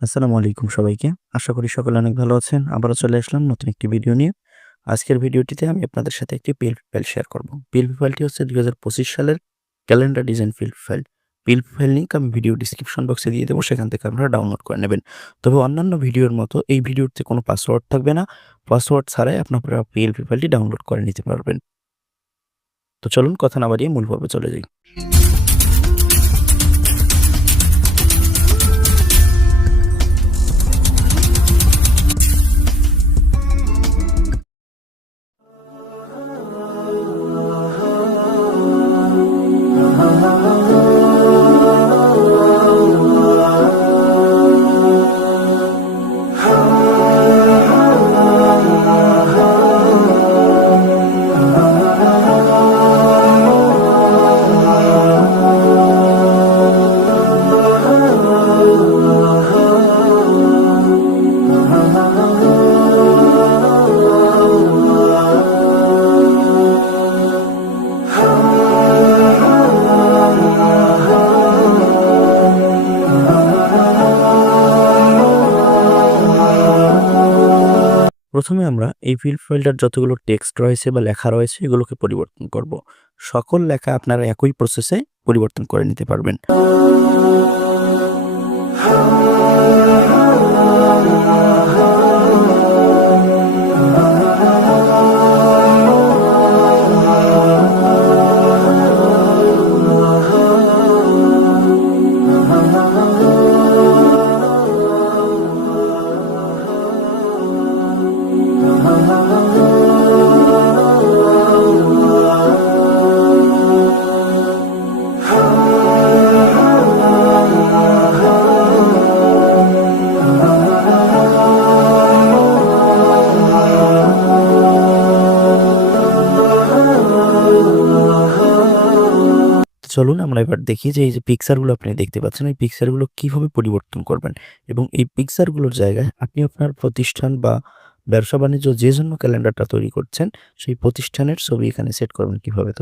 আসসালামু আলাইকুম সবাইকে। আশা করি সকলে অনেক ভালো আছেন। আবারও চলে আসলাম নতুন একটি ভিডিও নিয়ে। আজকের ভিডিওটিতে আমি আপনাদের সাথে একটি পিএলপি ফাইল শেয়ার করব। পিএলপি ফাইলটি হচ্ছে ২০২৫ সালের calendar design PLP file. PLP file link আমি ভিডিও ডেসক্রিপশন বক্সে দিয়ে দেবো, সেখান থেকে আপনারা ডাউনলোড করে নেবেন। তবে অন্যান্য ভিডিওর মতো এই ভিডিওতে কোনো পাসওয়ার্ড থাকবে না। পাসওয়ার্ড ছাড়াই আপনারা পিএলপি ফাইলটি ডাউনলোড করে নিতে পারবেন। তো চলুন কথা না বাড়িয়ে মূল পর্বে চলে যাই। প্রথমে আমরা এই পিএলপি ফাইলটার যতগুলো টেক্সট রয়েছে বা লেখা রয়েছে এগুলোকে পরিবর্তন করব। সকল লেখা আপনারা একই প্রসেসে পরিবর্তন করে নিতে পারবেন। চলুন আমরা এবার দেখি যে এই যে পিকচারগুলো আপনি দেখতে পাচ্ছেন, এই পিকচারগুলো কিভাবে পরিবর্তন করবেন এবং এই পিকচারগুলোর জায়গায় আপনি আপনার প্রতিষ্ঠান বা ব্যবসা-বাণিজ্য যে জন্য ক্যালেন্ডারটা তৈরি করছেন, সেই প্রতিষ্ঠানের ছবি এখানে সেট করবেন কিভাবে। তো